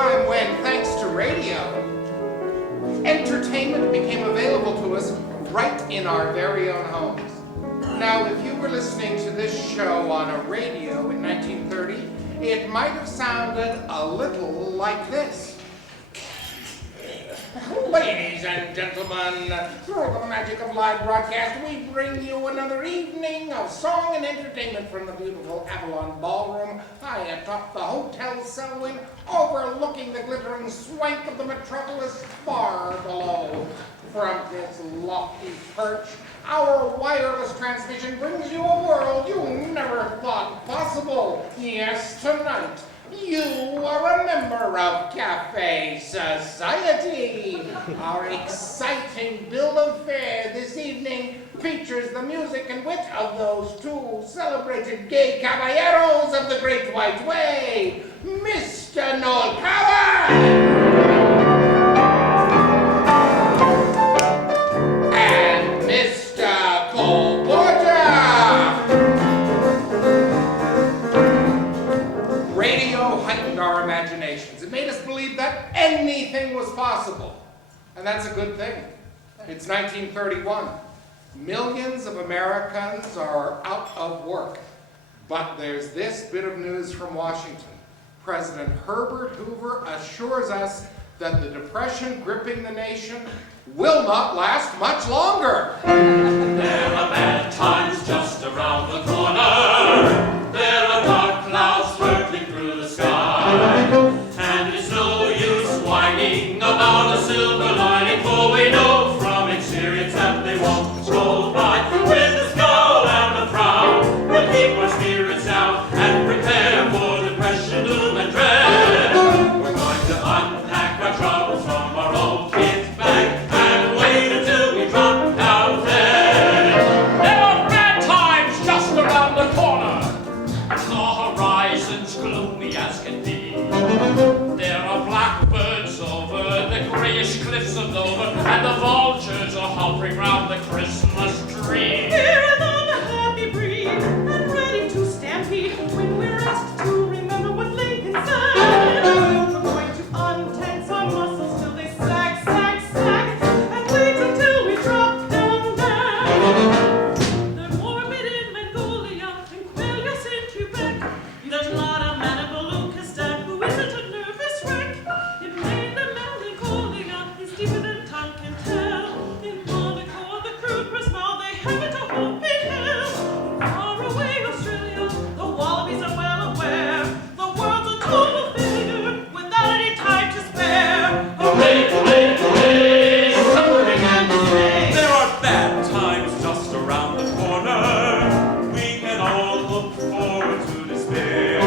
time when, thanks to radio, entertainment became available to us right in our very own homes. Now, if you were listening to this show on a radio in 1930, it might have sounded a little like this. Ladies and gentlemen, through the magic of live broadcast, we bring you another evening of song and entertainment from the beautiful Avalon Ballroom, high atop the Hotel Selwyn, overlooking the glittering swank of the metropolis far below. From this lofty perch, our wireless transmission brings you a world you never thought possible. Yes, tonight, you are a member of Cafe Society. Our exciting bill of fare this evening features the music and wit of those two celebrated gay caballeros of the Great White Way, Mr. Noel Cole and Mr. Cole Radio heightened our imaginations. It made us believe that anything was possible. And that's a good thing. It's 1931. Millions of Americans are out of work. But there's this bit of news from Washington. President Herbert Hoover assures us that the depression gripping the nation will not last much longer. There are bad times just around the corner. There are dark clouds swirling through the sky. And it's no use whining about a silver lining, for we know from experience that they won't roll by. With the skull and the frown, we'll keep our spirits down and prepare for depression, doom, and dread. We're going to unpack our troubles from our old kid's bag and wait until we drop out dead. There are bad times just around the corner. The horizon's gloomy as can be. There are blackbirds over the grayish cliffs of Dover, and the vultures are hovering round the Christmas tree. We're on the happy breeze and ready to stampede when we're asked to remember what lay inside. We're going to untense our muscles till they sag, sag, sag, and wait until we drop down dead. They're morbid in Mongolia and quailers in Quebec. There's not a man in Baluchistan who isn't a nervous wreck. In Maine, the melancholia is deeper than tongue can tell. In Monaco, the crew smile, they haven't a hope in hell. Far away Australia, the wallabies are well aware. The world's a total failure without any time to spare. Hooray, hooray, hooray, suffering and dismay. There are bad times just around the corner. We can all look forward to despair.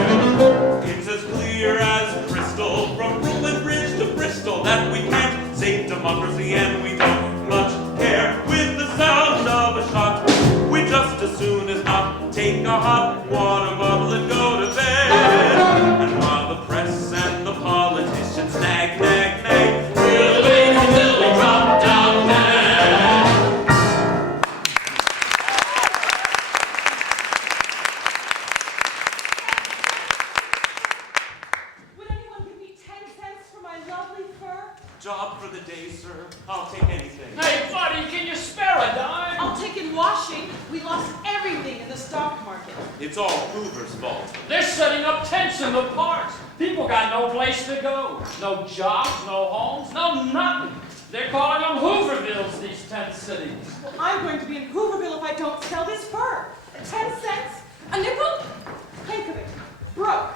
It's as clear as crystal from Brooklyn Bridge to Bristol that we can't save democracy and we don't much care. With the sound of a shot, we just as soon as not take a hot water bottle and go to bed. And while the press and the politicians nag, nag, nag, we'll wait until we drop down dead. Would anyone give me 10 cents for my lovely fur? Job for the day, sir. I'll take anything. Hey, buddy, can you spare a dime? I'll take in washing. We lost everything in the stock market. It's all Hoover's fault. They're setting up tents in the parks. People got no place to go. No jobs, no homes, no nothing. They're calling them Hoovervilles, these tent cities. Well, I'm going to be in Hooverville if I don't sell this fur. 10 cents? A nickel? Think of it. Broke.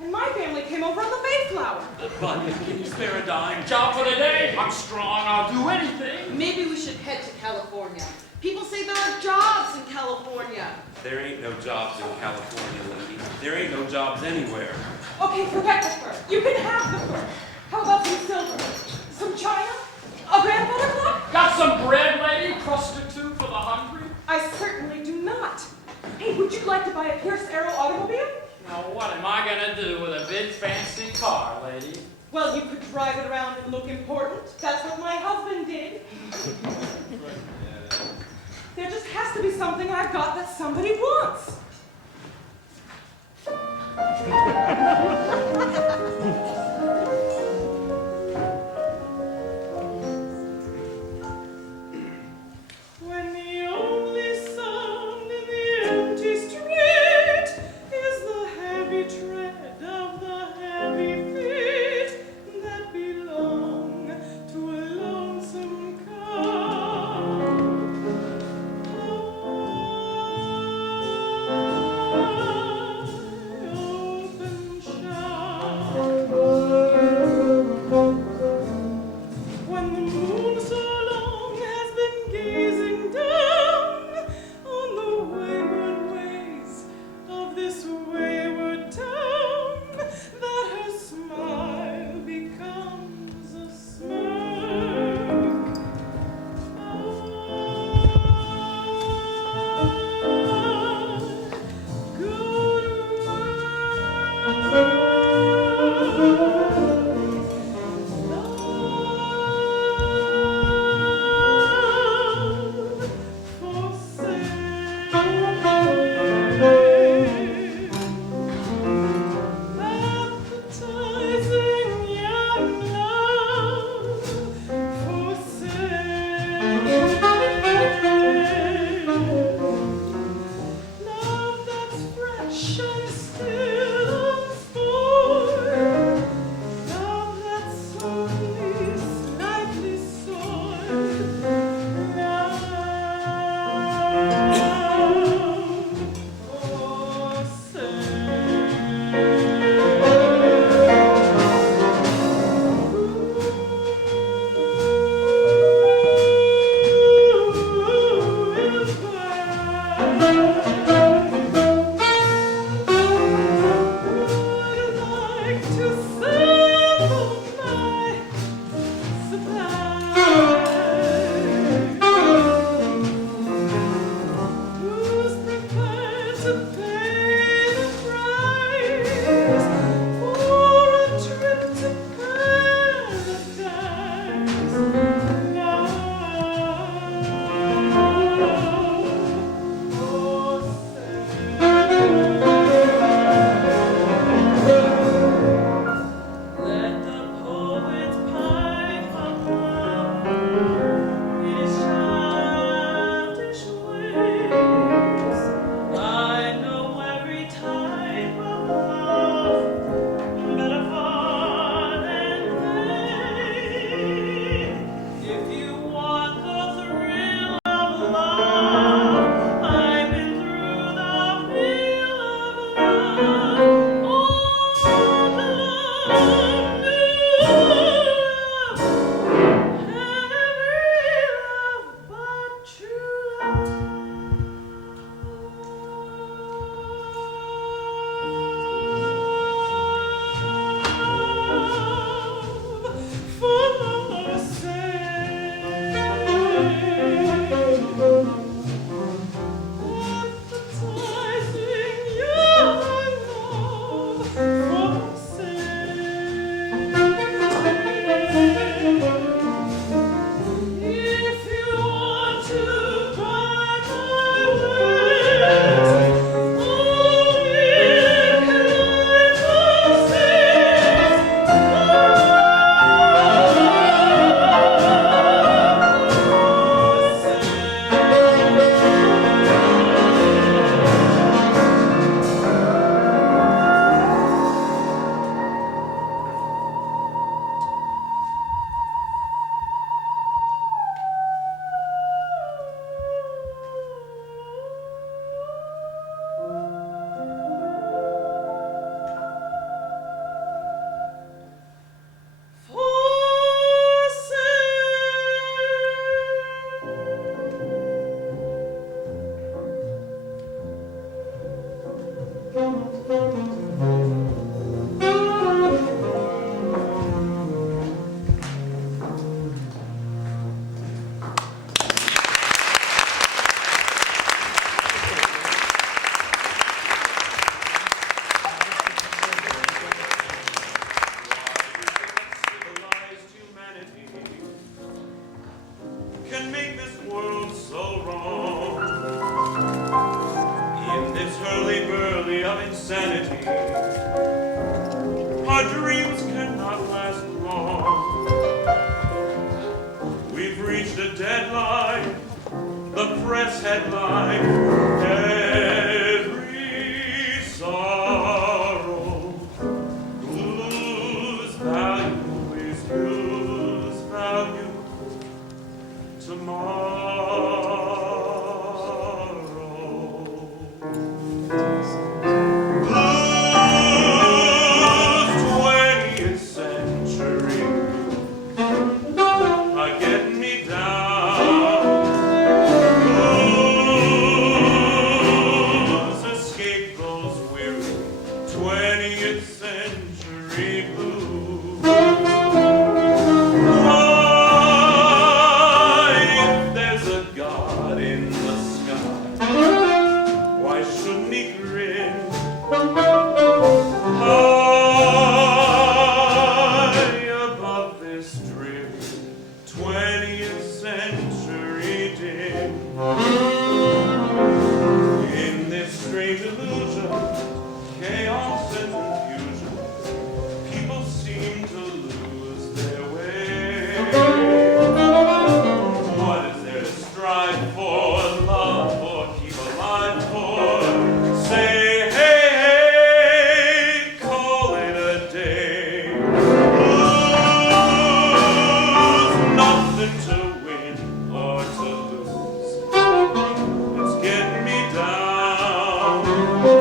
And my family came over on the Mayflower. Buddy, can you spare a dime? Job for the day. I'm strong. I'll do anything. Maybe we should head to California. People say there are jobs in California. There ain't no jobs in California, lady. There ain't no jobs anywhere. Okay, forget the fur. You can have the fur. How about some silver? Some china? A grandfather clock? Got some bread, lady? Crust or two for the hungry? I certainly do not. Hey, would you like to buy a Pierce Arrow automobile? Now, what am I gonna do with a big fancy car, lady? Well, you could drive it around and look important. That's what my husband did. There just has to be something I've got that somebody wants. It's getting me down.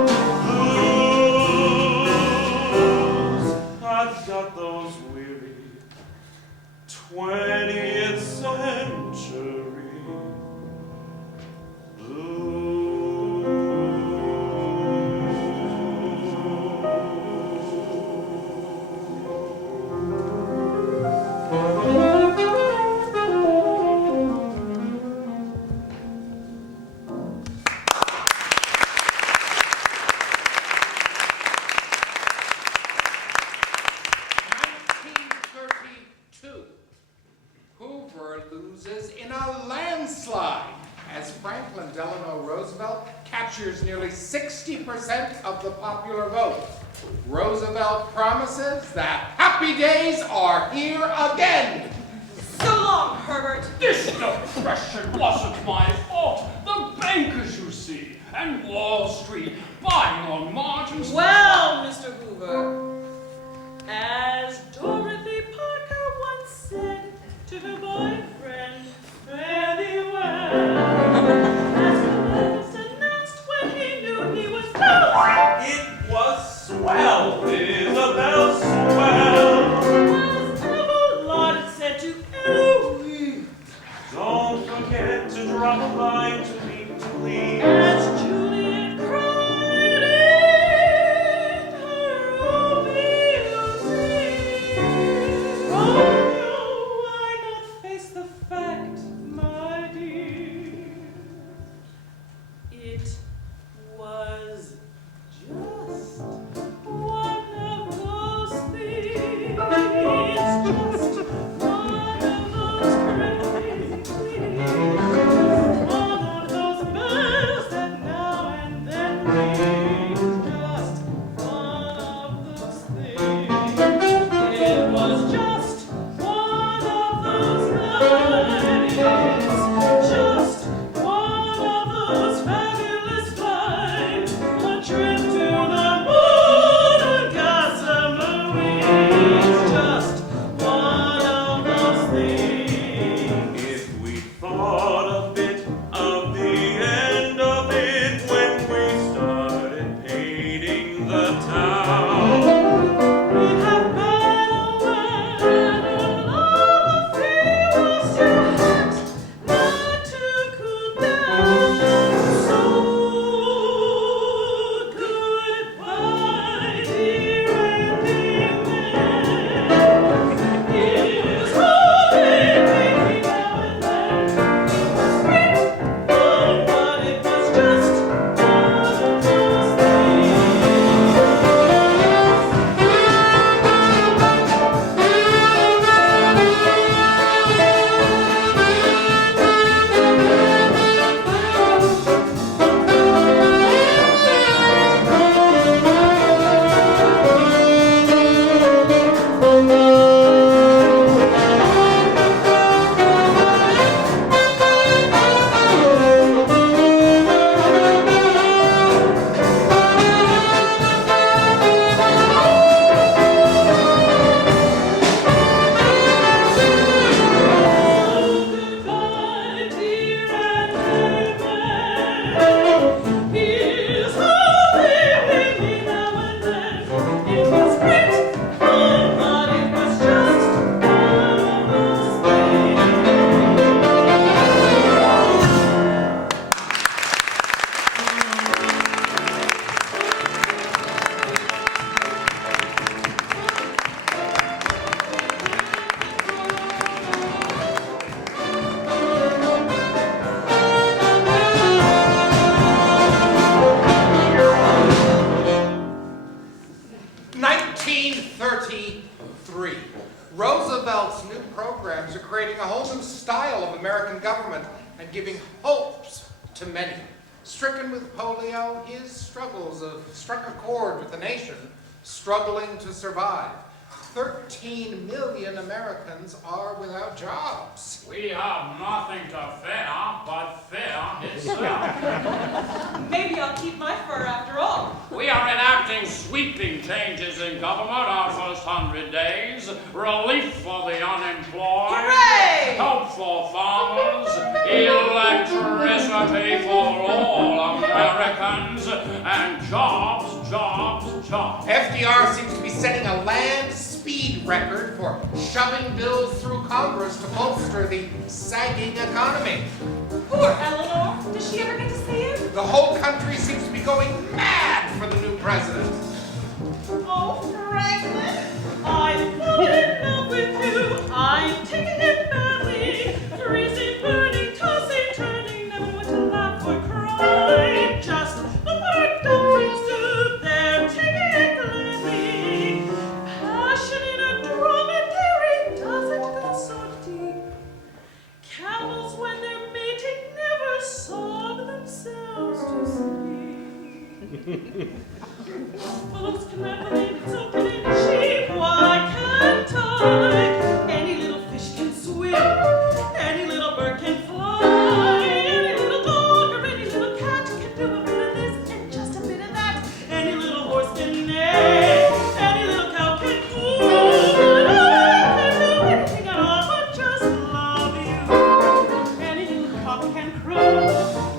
60% of the popular vote. Roosevelt promises that happy days are here again. So long, Herbert. This depression wasn't my fault. The bankers, you see, and Wall Street buying on margins. Well, Mr. Hoover, as Dorothy Parker once said to her boyfriend, fare thee well. As Columbus announced when he knew he was lost. It was swell, Isabel, swell. As Abelard said to Eloise. Don't forget to drop a line to me, please. As Juliet cried in her Romeo's dream. Romeo, why not face the fact, my dear? It was just one of those things. Just one of those crazy things. One of those bells that now and then ring. Just one of those things. It was just one of those nights. Just one of those fabulous flights. A trip to the moon on gossamer wings. Just one of those things. If we thought a bit of the end of it when we started painting the town. We'd have been aware that love feels too hot not to cool down. So goodbye, dear ending man. Here's hoping maybe now and then. It was great fun, but it was just one of those Goodbye, dear ending man. Here's hoping maybe now and then. It was great fun, but it was just one of those In 1933, Roosevelt's new programs are creating a whole new style of American government and giving hopes to many. Stricken with polio, his struggles have struck a chord with the nation, struggling to survive. 13 million Americans are without jobs. We have nothing to fear but fear itself. Maybe I'll keep my fur after all. We are enacting sweeping changes in government our first 100 days, relief for the unemployed, Hooray! help for farmers, electricity for all Americans, and jobs, jobs, jobs. FDR seems to be setting a land speed record for shoving bills through Congress to bolster the sagging economy. Poor Eleanor. Does she ever get to see him? The whole country seems to be going mad for the new president. Oh, Franklin, I've fallen in love with you. I'm taking it badly. Freezing, burning, tossing, turning, never what to laugh or cry. Just the word doctors do. They're taking it gladly. Passion in a dromedary doesn't go so deep. Camels, when they're mating, never sob themselves to sleep. Folks can never leave it so pretty cheap. Why can't I? Any little fish can swim, any little bird can fly, any little dog or any little cat can do a bit of this and just a bit of that. Any little horse can neigh, any little cow can moo, but I can't do anything at all but just love you. Any little cock can crow,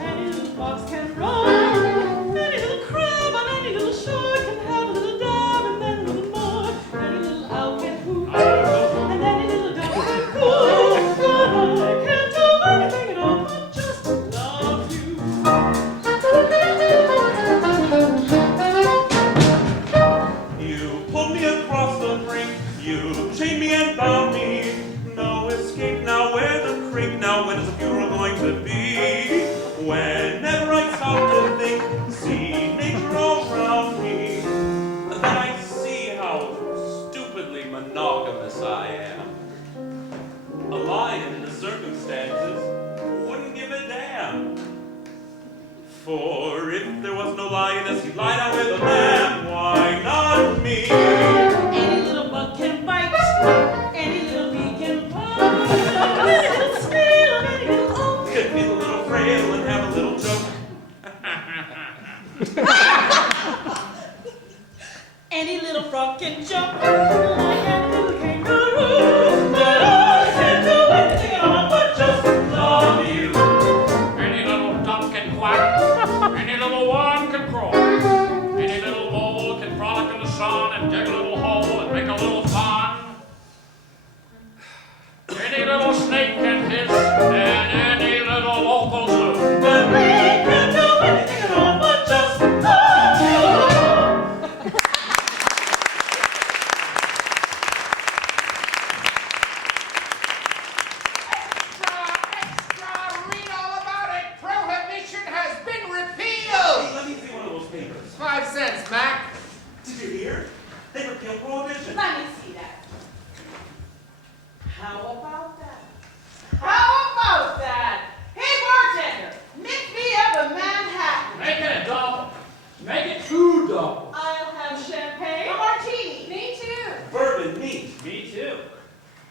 any little fox can roar, any little crab on any little shore can have a little dab and then a little more. Any little owl can hoot, and any little dog can coo. But I can't do anything at all but just love you. You pulled me across the brink, you chained me and bound me. No escape now, where the creek now, when is the funeral going to be? Whenever I stop to think, see nature all around me, then I see how stupidly monogamous I am. A lion in the circumstances wouldn't give a damn. For if there was no lioness, he'd lie down with a lamb. Why not me? Any little bug can bite, any little bee can bite, any little snail and any little oak. Could be the little frail and have a little joke. Any little frog can jump like any little kangaroo. But I can't do anything at all but just love you. Any little duck can quack, any little worm can crawl, any little mole can frolic in the sun and dig a little hole and make a little fun. Any little snake can hiss, and any little local zoo. But we can't do anything at all but just love you. Extra, read all about it. Prohibition has been repealed. Let me see one of those papers. 5 cents, Mac. Did you hear? They repealed prohibition. Let me see that. How about that? How about that? Hey, bartender, mix me up a Manhattan. Make it a double. Make it 2 doubles. I'll have champagne. A martini. Me too. Bourbon neat. Me too.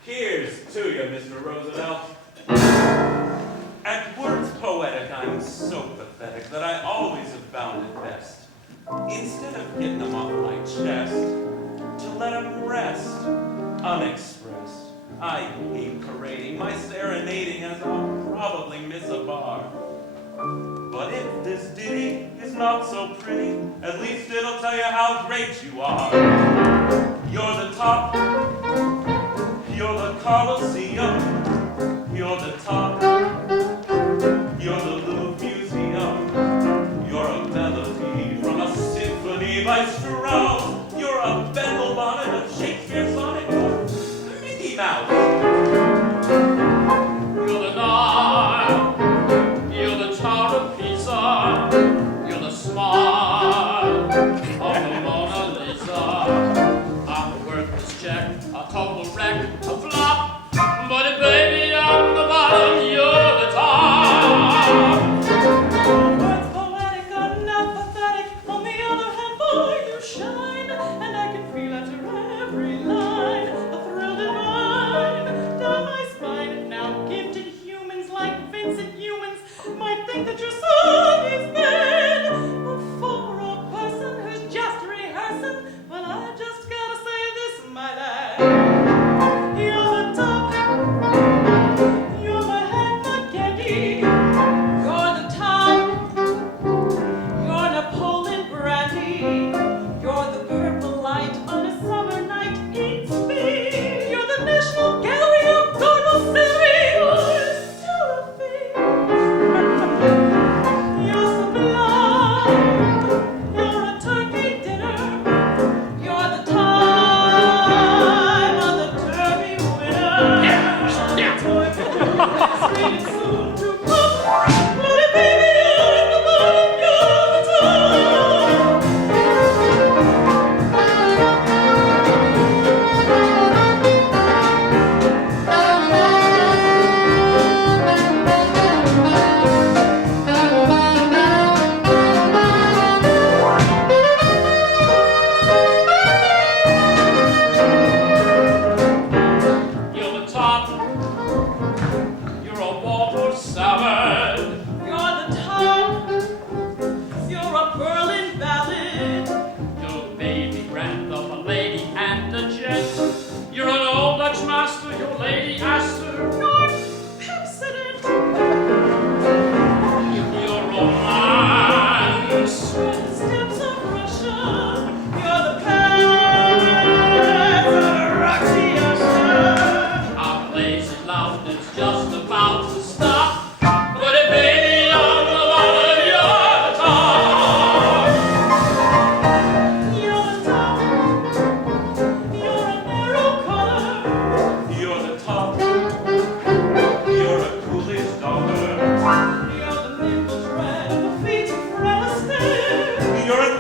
Here's to you, Mr. Roosevelt. At words poetic, I'm so pathetic that I always have found it best, instead of getting them off my chest, to let them rest unexpressed. I hate parading my serenading, as I'll probably miss a bar. But if this ditty is not so pretty, at least it'll tell you how great you are. You're the top, you're the Colosseum, you're the top, you're the Louvre Museum, you're a melody from a symphony by Strauss, you're a Bendel bonnet of Shakespeare's sonnet, you're Mickey Mouse. You're the Nile, you're the Tower of Pisa, you're the smile of the Mona Lisa. I'm a worthless check, a total wreck, a flop, but baby, I'm the bottom, you're the top. Words poetic are not pathetic. On the other hand, boy, you shine.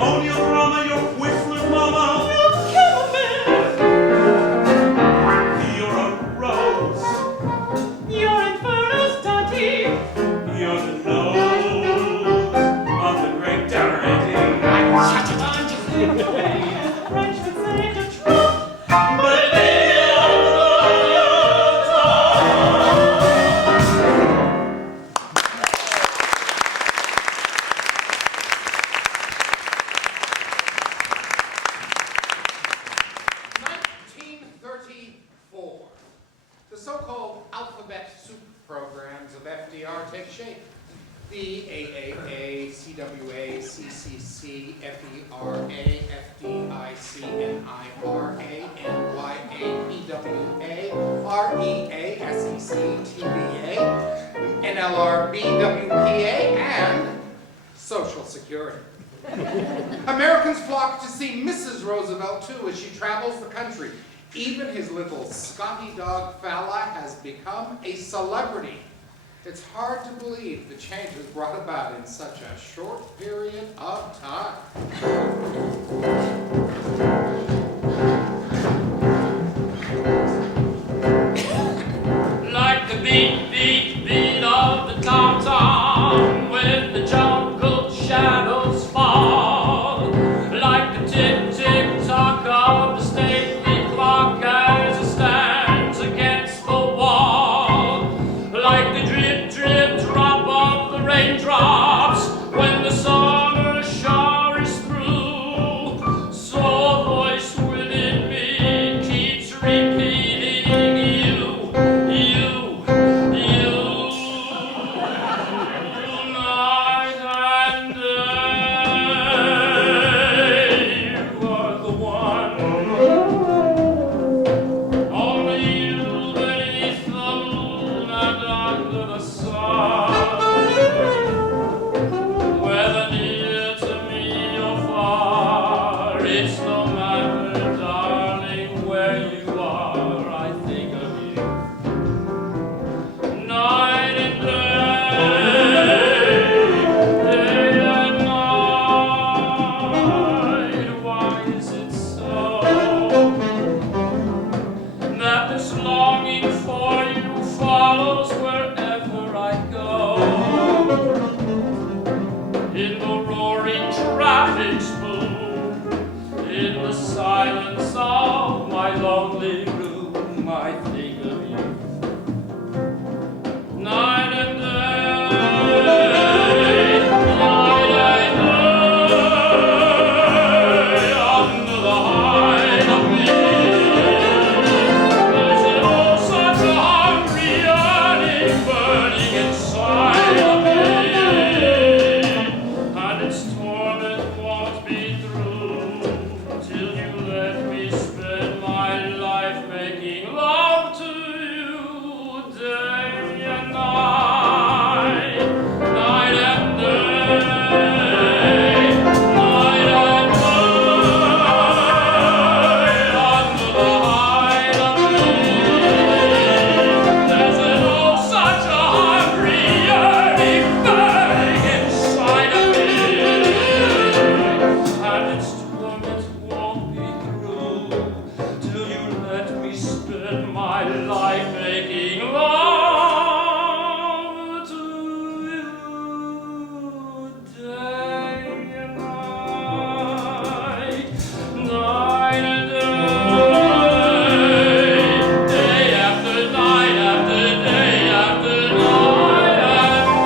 colonial drama, your whistler mama. Your chamomile, You're a rose. your inferno's Dante. You're the nose of the great Darity. And the French would say the truth. But they don't know. 1934. The so-called alphabet soup programs of FDR take shape. The AAA, CWA, CCC, FERA, FDIC, NIRA, NYA, PWA, REA, SEC, TVA, NLRB, WPA, and Social Security. Americans flock to see Mrs. Roosevelt, too, as she travels the country. Even his little Scotty dog Fala has become a celebrity. It's hard to believe the changes brought about in such a short period of time. Like the beat, beat, beat of the tom-tom when the jungle shadows fall. Like the tick, tick, tock of the stately clock as it stands against the wall. Like the drip, drip, drop of the raindrops when the summer shower is through. So a voice within me keeps repeating you, night and day. You are the one. Only you beneath the moon and under the sun. Whether near to me or far, it's no matter, darling, where you are. I think of you night and day and night. Why is it so that this longing for you follows wherever I go? In the roaring traffic's boom, in the silence of my lonely room, I think of you night and day, night and day, under the hide of me. There's oh such a hungry yearning burning inside of me, and its torment won't be through till you let me spend my life making love to you day and night, night and day, night and day, under the hide of me. There's an oh such a hungry yearning burning inside of me, and its torment won't be through till you let me spend my life making love to you day and night, night and day, day after night after day after night and day.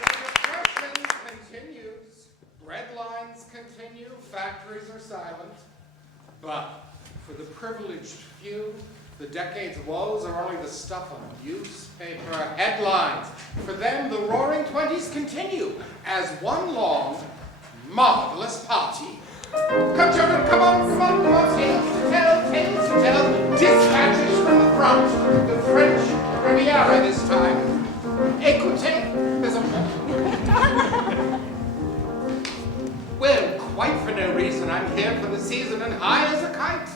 The depression continues, red lines continue, factories are silent. But for the privileged few, the decade's woes are only the stuff of newspaper headlines. For them, the roaring 20s continue as one long, marvelous party. Come, children, come on, tales to tell, dispatches from the front, the French Riviera this time. Écoutez, there's a quite for no reason. I'm here for the season and high as a kite.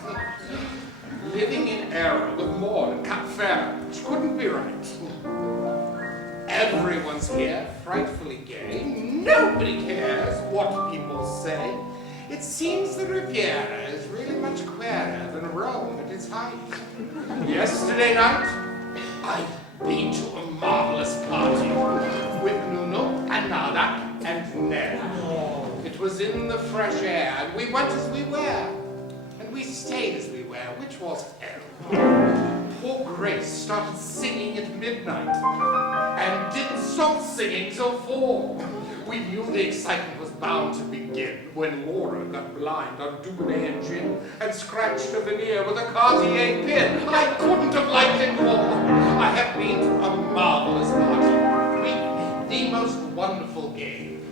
Living in error with Maud and cut fair, which couldn't be right. Everyone's here, frightfully gay. Nobody cares what people say. It seems the Riviera is really much queerer than Rome at its height. Yesterday night, I've been to a marvelous party with Nuno and Nada and Ned. It was in the fresh air, and we went as we were, and we stayed as we were, which was hell. Poor Grace started singing at midnight, and didn't stop singing till 4. We knew the excitement was bound to begin when Laura got blind on Dubonnet and gin and scratched a veneer with a Cartier pin. I couldn't have liked it more. I have been to a marvelous party. The most wonderful game.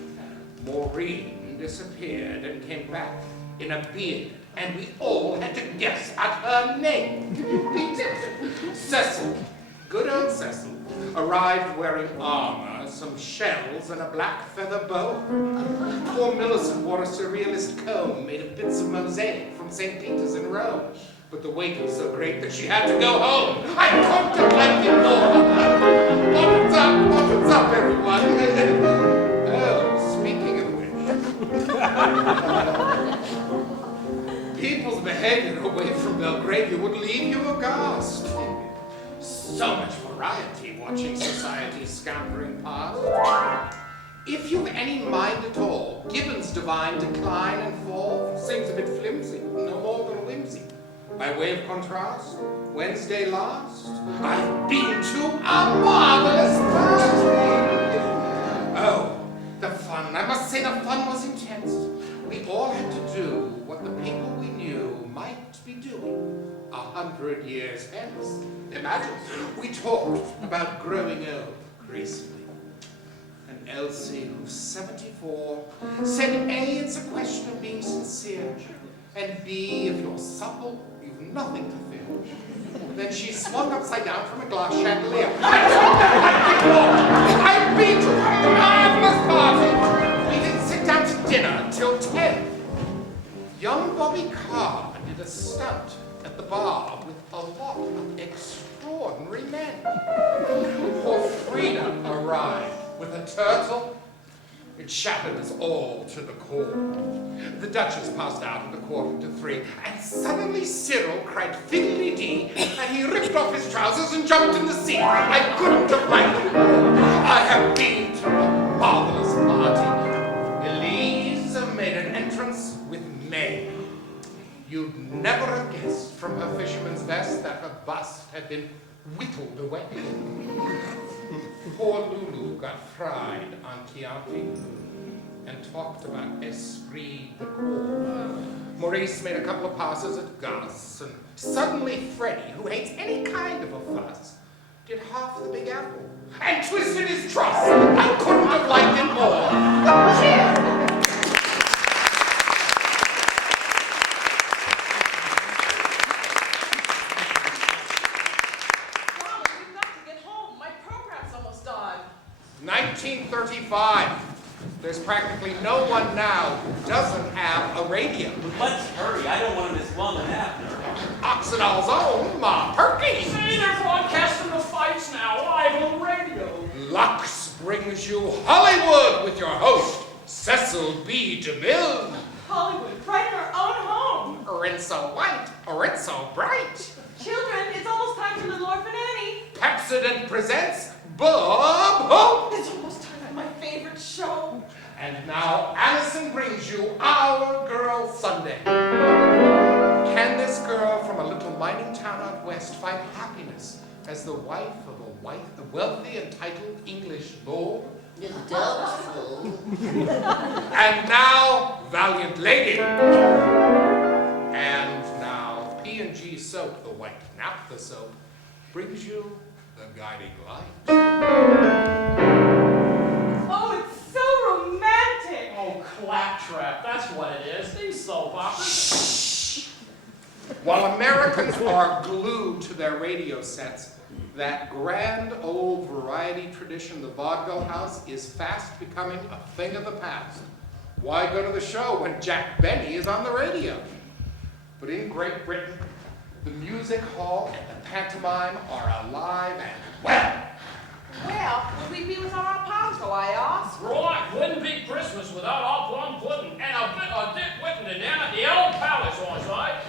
Maureen disappeared and came back in a beard, and we all had to guess at her name. We did. Cecil, good old Cecil, arrived wearing armor, some shells, and a black feather boa. Poor Millicent wore a surrealist comb made of bits of mosaic from St. Peter's in Rome. But the wait was so great that she had to go home. I couldn't have liked it more. What's up, everyone? Oh, speaking of which. People's behavior away from Belgravia would leave you aghast. So much variety watching society scampering past. If you've any mind at all, Gibbon's divine decline and fall seems a bit flimsy, no more than whimsy. By way of contrast, Wednesday last, I've been to a marvelous party. Oh, the fun. I must say the fun was intense. We all had to do what the people we knew might be doing 100 years hence. Imagine, we talked about growing old gracefully. And Elsie, who's 74, said A, it's a question of being sincere, and B, if you're supple, you've nothing to fear. Then she swung upside down from a glass chandelier. I've been to a marvelous party. We didn't sit down to dinner till 10. Young Bobby Carr did a stunt at the bar with a lot of extraordinary men. Poor Frida arrived with a turtle. It shattered us all to the core. The Duchess passed out at 2:45, and suddenly Cyril cried fiddly-dee, and he ripped off his trousers and jumped in the sea. I couldn't have liked it more. I have been to a marvelous party. Elise made an entrance with May. You'd never have guessed from her fisherman's vest that her bust had been whittled away. Poor Lulu got fried on Chianti and talked about esprit de corps. Maurice made a couple of passes at Gus, and suddenly Freddie, who hates any kind of a fuss, did half the Big Apple and twisted his truss. I couldn't have liked it more. Cheers! Darling, we've got to get home. My program's almost on. 1935. There's practically no one now who doesn't have a radio. Let's hurry. I don't want to miss Lum and Abner. Oxidol's own Ma Perky. See, they're broadcasting the fights now, live on the radio. Lux brings you Hollywood with your host, Cecil B. DeMille. Hollywood, right in our own home. Rinso White, Rinso Bright. Children, it's almost time for Little Orphan Annie. Pepsodent presents Bob Hope. It's almost time for my favorite show. And now Allison brings you Our Girl Sunday. Can this girl from a little mining town out west find happiness as the wife of a wealthy and titled English lord? Doubtful. And now, Valiant Lady. And now, P&G Soap, the white naphtha soap, brings you The Guiding Light. Oh, it's so romantic. Oh, claptrap, that's what it is. These soap operas. While Americans are glued to their radio sets, that grand old variety tradition, the vaudeville house, is fast becoming a thing of the past. Why go to the show when Jack Benny is on the radio? But in Great Britain, the music hall and the pantomime are alive and well. Well, would we be without our poncho, I ask? Right, wouldn't be Christmas without our plum pudding and a bit of Dick Whittington down at the old palace, I say.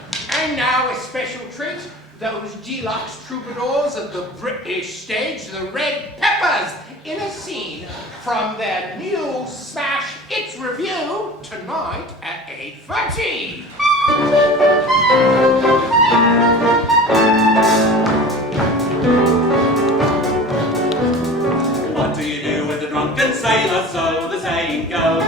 And now a special treat, those G-Locks troubadours of the British stage, the Red Peppers, in a scene from their new smash It's Review tonight at 8:30. What do you do with a drunken sailor? So the saying goes.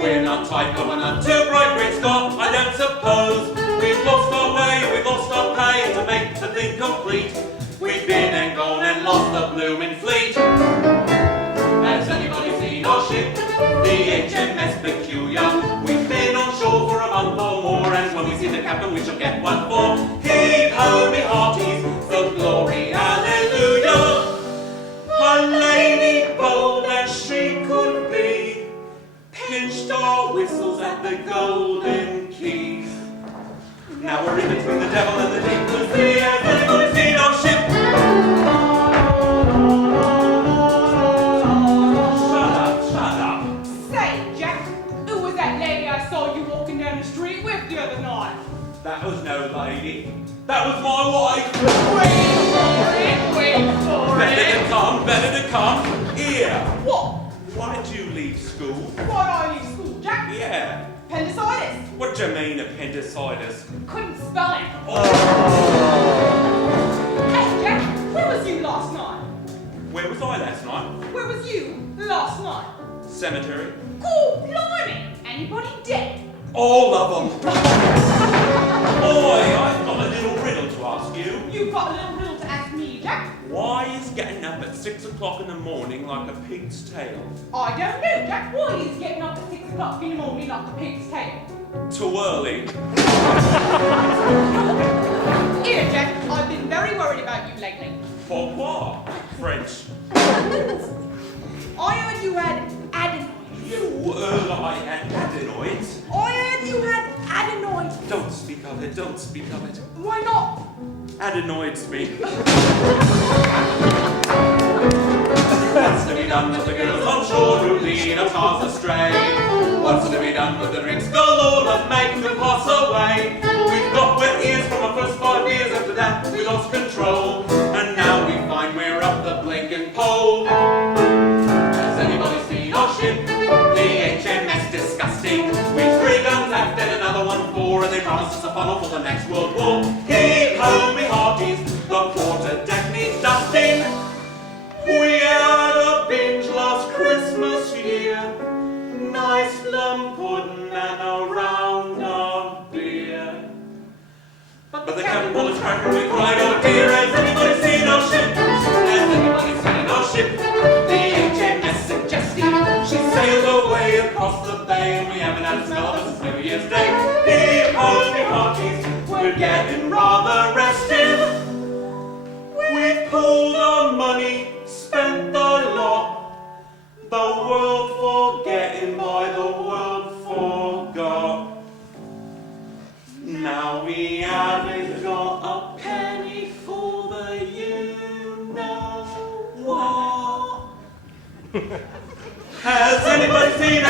We're not tight, but we're not too bright, great Scott, I don't suppose. We've lost our way, we've lost our pay to make the thing complete. We've been and gone and lost the blooming fleet. Has anybody seen our ship, the HMS Peculiar? We've been on shore for a month or more, and when we see the captain we shall get what for. Heave ho, me hearties, the glory, hallelujah. A lady bold as she could be pinched our whistles at the Golden Key. Now we're in between the devil and the deep blue sea. Has anybody seen our ship? Shut up. Say, Jack, who was that lady I saw you walking down the street with the other night? That was no lady. That was my wife. Wait for Better to come. Here. What? Why did you leave school? Why do I leave school, Jack? Yeah. Appendicitis. What do you mean, appendicitis? Couldn't spell it. Oh. Hey, Jack, where was you last night? Where was I last night? Where was you last night? Cemetery. Oh, blimey! Anybody dead? All of them. Boy, I've got a little riddle to ask you. You've got a little riddle to ask me, Jack? Why is getting up at 6 o'clock in the morning like a pig's tail? I don't know, Jack. Why is getting up at 6 o'clock in the morning like a pig's tail? Too early. Here, Jack, I've been very worried about you lately. Pourquoi? French. I heard you had adenoids. You heard I had adenoids? I heard you had adenoids. Don't speak of it, don't speak of it. Why not? Adenoids me. What's to be done with the girls on shore who lead our cars astray? What's to be done with the drinks galore that make them pass away? We've got wet ears from our first 5 years, after that we lost control, and now we find we're up the blinking pole. Has anybody seen our ship? The HMS disgusting. We've 3 guns aft and another one fore, and they promised us a funnel for the next World War. Heave ho, me hearties, the quarter deck needs dusting. We had a binge last Christmas year, nice plum pudding and a round of beer. But the captain pulled his cracker and we cried, oh dear, has anybody seen our ship? Has anybody seen our ship? The HMS Suggesting. She sailed away across the bay and we haven't had a smell of her since New Year's Day. Heave ho, me hearties, we're getting rather restive. We've pulled our money, spent the lot, the world forgetting by the world forgot. Now we haven't got a penny for the you-know-what. Has anybody seen